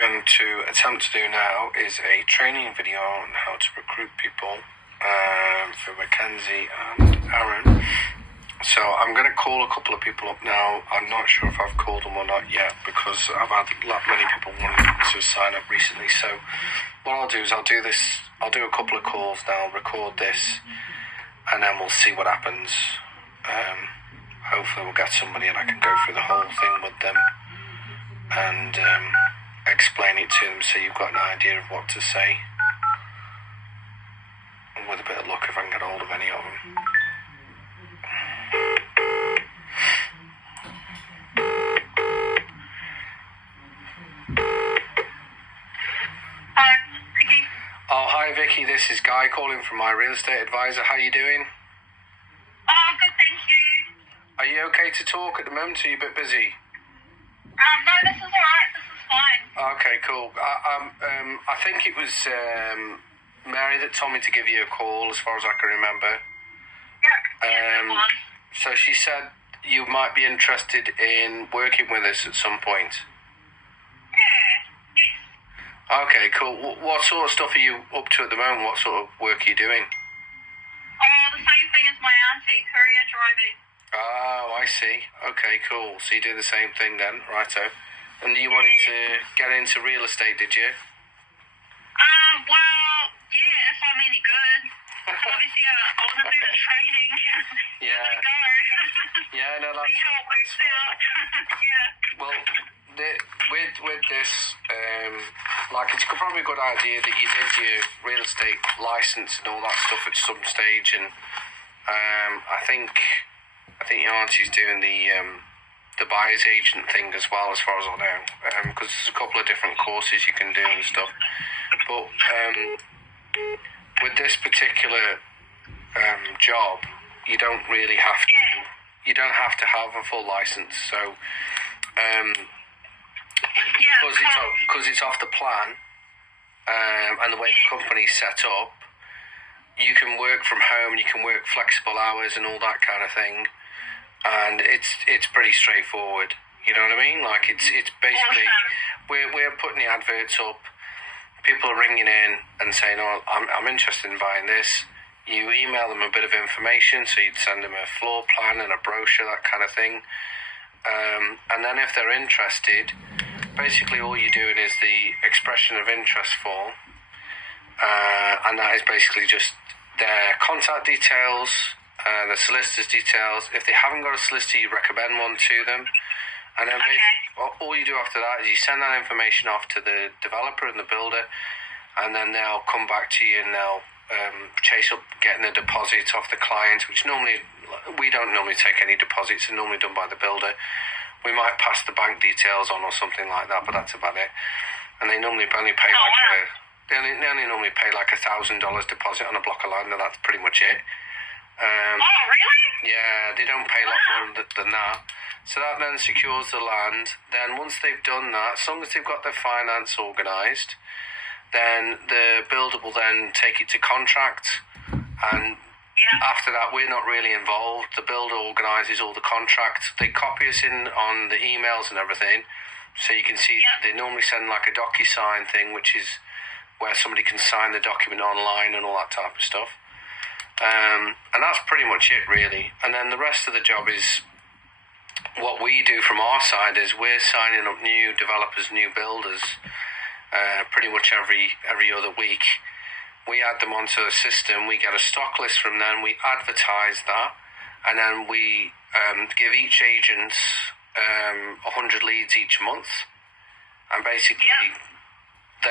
going to attempt to do now is a training video on how to recruit people for Mackenzie and Aaron. So I'm going to call a couple of people up now. I'm not sure if I've called them or not yet because I've had many people wanting to sign up recently. So what I'll do is I'll do a couple of calls now, record this, and then we'll see what happens. Hopefully we'll get somebody and I can go through the whole thing with them and explain it to them so you've got an idea of what to say. And with a bit of luck, if I can get hold of any of them. Vicky. Oh, hi Vicky, this is Guy calling from My Real Estate Advisor. How you doing? Oh, good, thank you. Are you okay to talk at the moment? Are you a bit busy? No, this is alright, this is fine. Okay, cool. I think it was Mary that told me to give you a call, as far as I can remember. Yeah, it was. So she said you might be interested in working with us at some point. Yeah, yes. Okay, cool. What sort of stuff are you up to at the moment? What sort of work are you doing? Oh, the same thing as my auntie, courier driving. Oh, I see. Okay, cool. So you do the same thing then, righto. And you wanted to get into real estate, did you? Well, yeah, if I'm any good. Obviously, I want to do the training. Yeah. Go. Yeah, no, that's... See how it works out. Yeah. Well, with this, it's probably a good idea that you did your real estate license and all that stuff at some stage, and I think your auntie's doing the buyer's agent thing as well, as far as I know, because there's a couple of different courses you can do and stuff. But with this particular job, you don't really have to. You don't have to have a full license, so because it's off the plan and the way the company's set up, you can work from home, you can work flexible hours and all that kind of thing, and it's pretty straightforward. You know what I mean? Like it's basically we're putting the adverts up. People are ringing in and saying, "Oh, I'm interested in buying this." You email them a bit of information, so you'd send them a floor plan and a brochure, that kind of thing. And then if they're interested, basically all you're doing is the expression of interest form, and that is basically just their contact details, the solicitor's details. If they haven't got a solicitor, you recommend one to them. And then all you do after that is you send that information off to the developer and the builder, and then they'll come back to you and they'll chase up getting a deposit off the client, which we don't normally take any deposits. They're normally done by the builder. We might pass the bank details on or something like that, but that's about it. And they normally only pay they only normally pay like $1,000 deposit on a block of land, and that's pretty much it. Oh, really? Yeah, they don't pay a lot more than that. So that then secures the land. Then once they've done that, as long as they've got their finance organised, then the builder will then take it to contract, and after that we're not really involved. The builder organises all the contracts. They copy us in on the emails and everything, so you can see they normally send like a DocuSign thing, which is where somebody can sign the document online and all that type of stuff. And that's pretty much it really. And then the rest of the job is what we do from our side is we're signing up new developers, new builders, pretty much every other week. We add them onto the system, we get a stock list from them, we advertise that, and then we give each agent 100 leads each month, and basically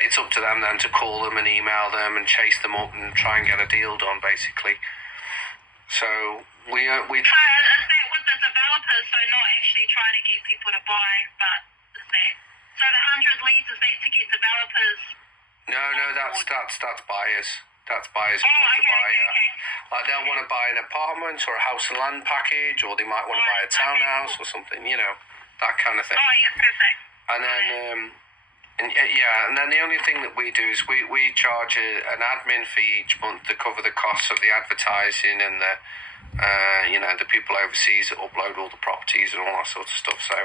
it's up to them then to call them and email them and chase them up and try and get a deal done, basically. So we So is that with the developers, so not actually trying to get people to buy, but is that... So the 100 leads, is that to get developers? No, that's buyers. That's buyers who want to buy. Like they'll want to buy an apartment or a house and land package, or they might want to buy a townhouse or something, that kind of thing. Oh, yeah, perfect. And then, and then the only thing that we do is we charge an admin fee each month to cover the costs of the advertising and the people overseas that upload all the properties and all that sort of stuff. So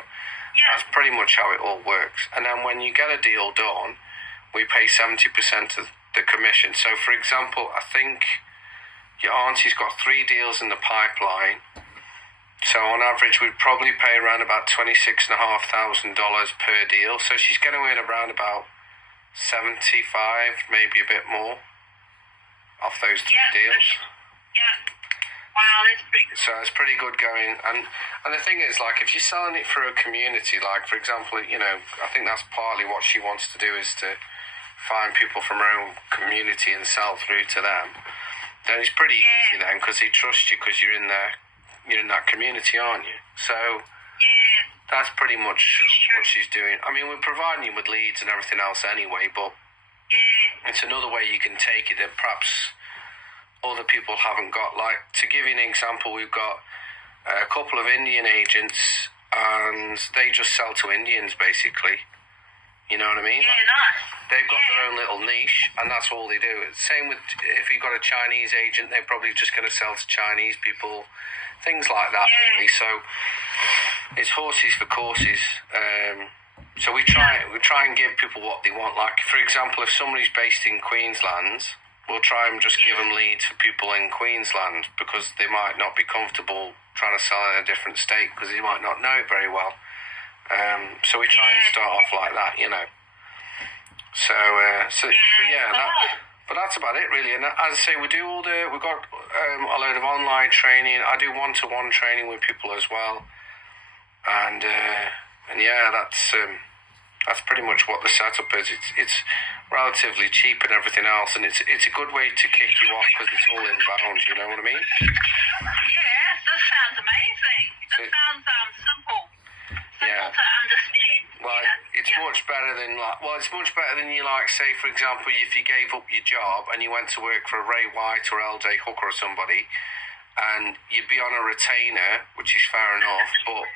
Yeah. That's pretty much how it all works. And then when you get a deal done, we pay 70% of the commission. So, for example, I think your auntie's got 3 deals in the pipeline. So on average, we'd probably pay around about $26,500 per deal. So she's going to earn around about 75, maybe a bit more, off those 3 deals. Yeah. Wow, that's pretty good. So it's pretty good going. And the thing is, like, if you're selling it through a community, like, for example, you know, I think that's partly what she wants to do, is to find people from her own community and sell through to them. Then it's pretty easy then, because they trust you because you're in there. You're in that community, aren't you? So Yeah. that's pretty much what she's doing. I mean, we're providing you with leads and everything else anyway, but Yeah. it's another way you can take it that perhaps other people haven't got. Like, to give you an example, we've got a couple of Indian agents, and they just sell to Indians, basically. You know what I mean? Yeah, nice. They've got their own little niche, and that's all they do. Same with, if you've got a Chinese agent, they're probably just going to sell to Chinese people, things like that, really. So it's horses for courses. So we try and give people what they want. Like, for example, if somebody's based in Queensland, we'll try and just give them leads for people in Queensland, because they might not be comfortable trying to sell in a different state because they might not know it very well. So we try and start off like that, you know. But that's about it, really. And as I say, we've got a load of online training. I do one-to-one training with people as well, and yeah, that's pretty much what the setup is. It's relatively cheap and everything else, and it's a good way to kick you off because it's all inbound. You know what I mean? Yeah, this sounds amazing. This sounds simple. Simple to understand. Well, it's much better than it's much better than you, like, say, for example, if you gave up your job and you went to work for Ray White or LJ Hooker or somebody, and you'd be on a retainer, which is fair enough, but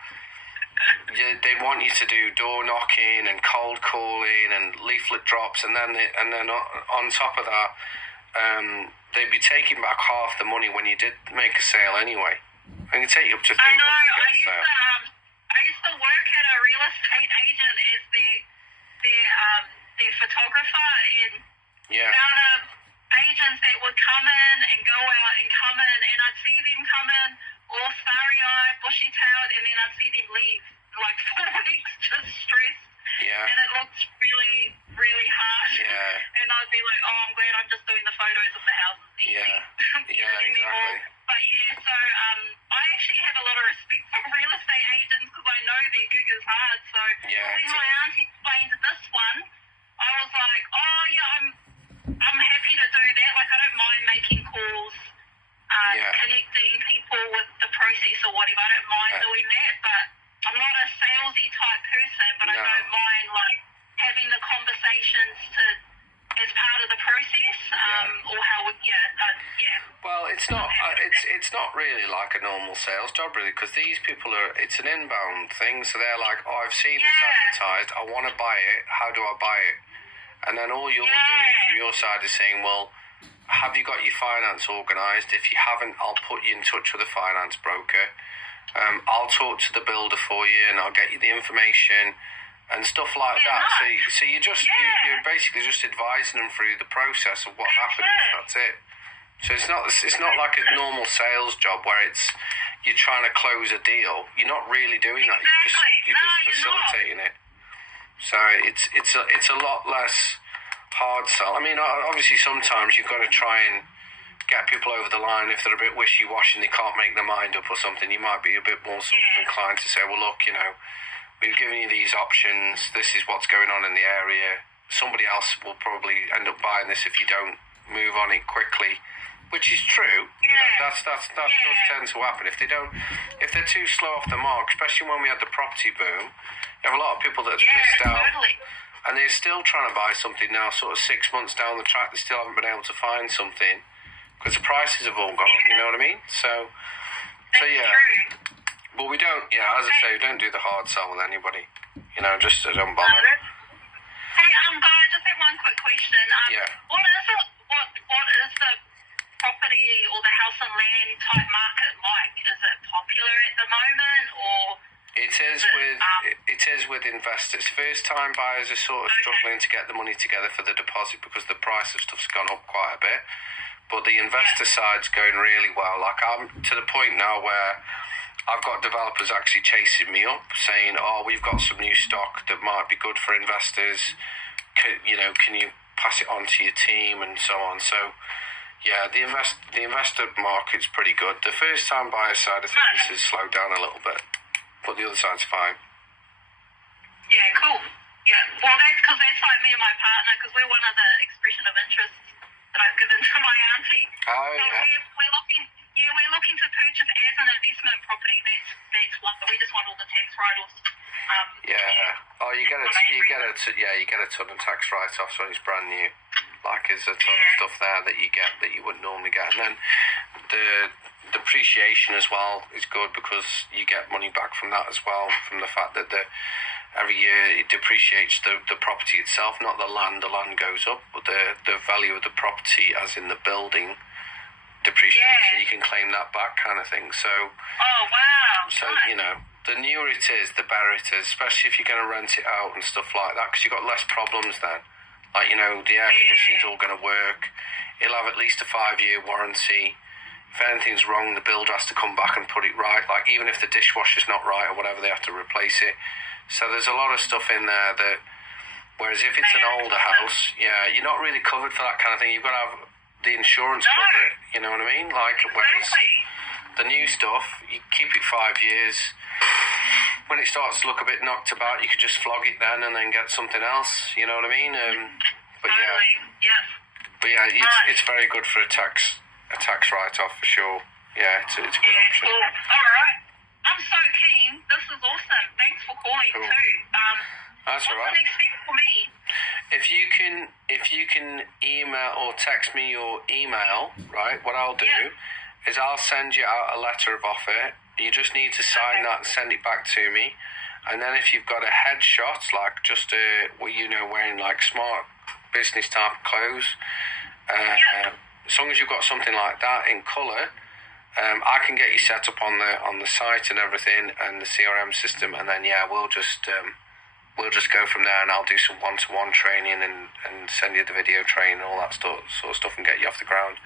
they want you to do door knocking and cold calling and leaflet drops, and then on top of that, they'd be taking back half the money when you did make a sale anyway. And it take you up to 3 months to get a sale. I used to work at a real estate agent as their photographer, and the amount of agents that would come in and go out and come in, and I'd see them come in all starry-eyed, bushy-tailed, and then I'd see them leave in like 4 weeks, just stressed. Yeah. And it looked really, really harsh. Yeah. And I'd be like, oh, I'm glad I'm just doing the photos of the houses. Yeah. Yeah, exactly. But yeah, so I actually have a lot of respect for real estate agents because I know their gig is hard. So when my auntie explained this one, I was like, oh yeah, I'm happy to do that. Like, I don't mind making calls, connecting people with the process or whatever. I don't mind doing that, but I'm not a salesy type person. But I don't mind like having the conversations as part of the process, or how would Well, it's not. It's not really like a normal sales job, really, because these people it's an inbound thing. So they're like, oh, I've seen this advertised. I want to buy it. How do I buy it? And then all you're doing from your side is saying, well, have you got your finance organised? If you haven't, I'll put you in touch with a finance broker. I'll talk to the builder for you, and I'll get you the information and stuff like that. Nice. So you're basically just advising them through the process of what happens. That's it. So it's not like a normal sales job where you're trying to close a deal. You're not really doing that. You're just facilitating it. So it's a lot less hard sell. I mean, obviously sometimes you've got to try and get people over the line if they're a bit wishy-washy and they can't make their mind up or something. You might be a bit more sort of inclined to say, well, look, you know, we've given you these options. This is what's going on in the area. Somebody else will probably end up buying this if you don't move on it quickly, which is true. You know, that does tend to happen. If they're too slow off the mark, especially when we had the property boom, you have a lot of people that have missed out, and they're still trying to buy something now, sort of 6 months down the track. They still haven't been able to find something because the prices have all gone up. You know what I mean? So yeah. But we don't, as I say, we don't do the hard sell with anybody. You know, just don't bother. Hey, guys, I just have one quick question. What is the property or the house and land type market like? Is it popular at the moment, or It is with investors. First time buyers are sort of struggling to get the money together for the deposit because the price of stuff's gone up quite a bit. But the investor side's going really well. Like, I'm to the point now where I've got developers actually chasing me up saying, "Oh, we've got some new stock that might be good for investors. Can you pass it on to your team?" and so on. So yeah, the investor market's pretty good. The first time buyer side of things has slowed down a little bit, but the other side's fine. Yeah, cool. Yeah, well, that's because that's like me and my partner, because we're one of the expression of interest that I've given to my auntie. Oh, so yeah. We're looking to purchase as an investment property. That's what we just want all the tax write-offs. Oh, you get a ton of tax write-offs when it's brand new. Like, there's a ton of stuff there that you get that you wouldn't normally get, and then the depreciation as well is good because you get money back from that as well, from the fact that every year it depreciates the property itself, not the land. The land goes up, but the value of the property, as in the building, depreciates, so you can claim that back, kind of thing. So, oh wow! So the newer it is, the better it is, especially if you're going to rent it out and stuff like that, because you've got less problems then. Like, the air conditioning's all going to work. It'll have at least a 5-year warranty. If anything's wrong, the builder has to come back and put it right. Like, even if the dishwasher's not right or whatever, they have to replace it. So there's a lot of stuff in there that, whereas if it's an older house, you're not really covered for that kind of thing. You've got to have the insurance cover it, you know what I mean? Like, whereas the new stuff, you keep it 5 years. When it starts to look a bit knocked about, you could just flog it then and then get something else, you know what I mean? But it's very good for a tax write-off for sure. Yeah, it's a good option. Cool. All right. I'm so keen. This is awesome. Thanks for calling too. That's all right. What's the next step for me? If you can email or text me your email, right, what I'll do is I'll send you out a letter of offer. You just need to sign that and send it back to me. And then if you've got a headshot, like just wearing like smart business type clothes, as long as you've got something like that in colour, I can get you set up on the site and everything and the CRM system, and then we'll just go from there, and I'll do some one-to-one training and send you the video training and all that sort of stuff and get you off the ground.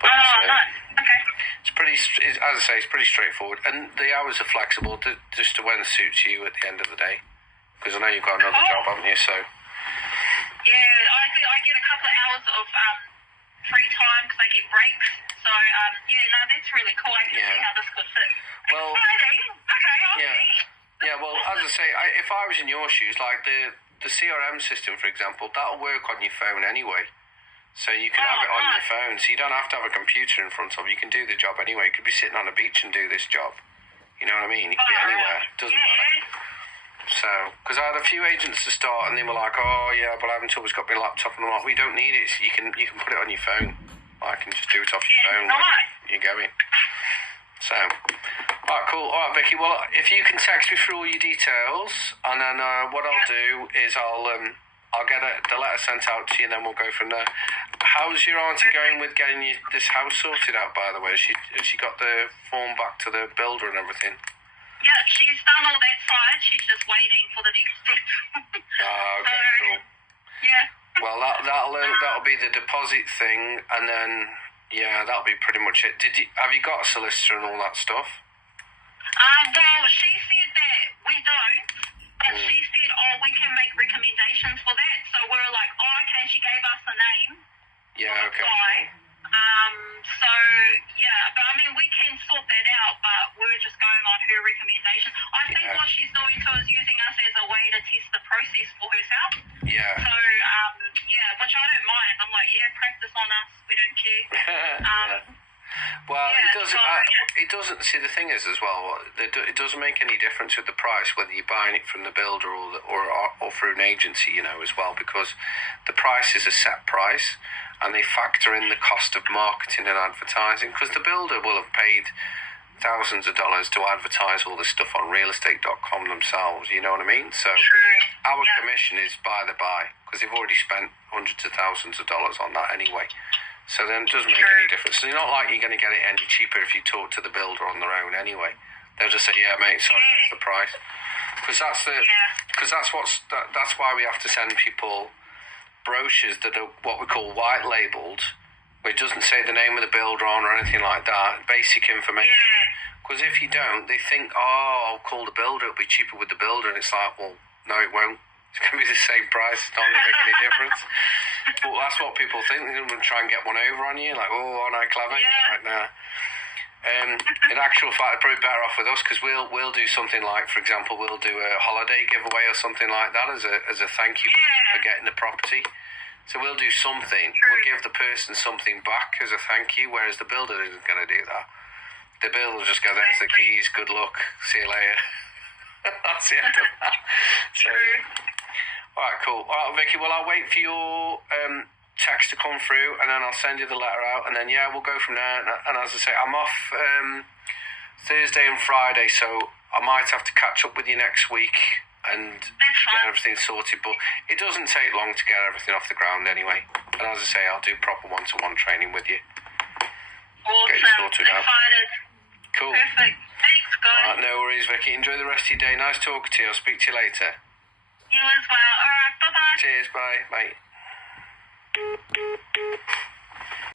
But, nice. Okay. As I say, it's pretty straightforward, and the hours are flexible just to when suits you at the end of the day. Because I know you've got another job, haven't you? So. Yeah, I get a couple of hours of free time because I get breaks. So that's really cool. I can see how this could fit. Well, exciting. Okay, I'll see. Yeah, well, as I say, if I was in your shoes, like the CRM system, for example, that'll work on your phone anyway. So you can have it on your phone, so you don't have to have a computer in front of you. You can do the job anyway. You could be sitting on a beach and do this job. You know what I mean? You could be anywhere. It doesn't matter. So, because I had a few agents to start, and they were like, "Oh yeah, but I haven't always got my laptop." And I'm like, "We don't need it. So you can put it on your phone. I can just do it off your phone when you're going." So, alright, cool. Alright, Vicky. Well, if you can text me through all your details, and then what I'll do is I'll get the letter sent out to you, and then we'll go from there. How's your auntie going with getting this house sorted out, by the way? Has she got the form back to the builder and everything? Yeah, she's done all that side. She's just waiting for the next step. Okay, cool. Yeah. Well, that'll be the deposit thing, and then that'll be pretty much it. Have you got a solicitor and all that stuff? Well, she said that we don't, but she said, we can make recommendations for that. So we're like, okay. She gave us a name. Yeah. Okay. Cool. But I mean, we can sort that out, but we're just going on her recommendation. I think what she's doing too is using us as a way to test the process for herself. Yeah. So, which I don't mind. I'm like, practice on us. We don't care. Well, it doesn't. See, the thing is as well, it doesn't make any difference with the price whether you're buying it from the builder or through an agency, as well, because the price is a set price, and they factor in the cost of marketing and advertising, because the builder will have paid thousands of dollars to advertise all this stuff on realestate.com themselves, you know what I mean? So our commission is by the by, because they've already spent hundreds of thousands of dollars on that anyway. So then it doesn't make any difference. So it's not like you're going to get it any cheaper if you talk to the builder on their own anyway. They'll just say, yeah, mate, sorry, that's the price. Because that's why we have to send people brochures that are what we call white labelled, where it doesn't say the name of the builder on or anything like that, basic information. Because if you don't, they think, oh, I'll call the builder, it'll be cheaper with the builder, and it's like, well, no, it won't. It's going to be the same price. It's not going to make any difference. But that's what people think. They're going to try and get one over on you, like, oh, aren't I clever? Yeah. Like, nah. In actual fact, they're probably better off with us, because we'll do something like, for example, we'll do a holiday giveaway or something like that as a thank you for getting the property. So we'll do something. We'll give the person something back as a thank you, whereas the builder isn't going to do that. The builder will just go, there's the keys, good luck, see you later. That's the end of that. So, alright, cool. Alright, Vicky, well, I'll wait for your text to come through, and then I'll send you the letter out, and then, yeah, we'll go from there. And as I say, I'm off Thursday and Friday, so I might have to catch up with you next week and get everything sorted, but it doesn't take long to get everything off the ground anyway. And as I say, I'll do proper one-to-one training with you. Awesome. Get you sorted out. Excited. Cool. Perfect. Thanks, guys. No worries, Vicky. Enjoy the rest of your day. Nice talking to you. I'll speak to you later. You as well. All right. Bye-bye. Cheers. Bye. Bye.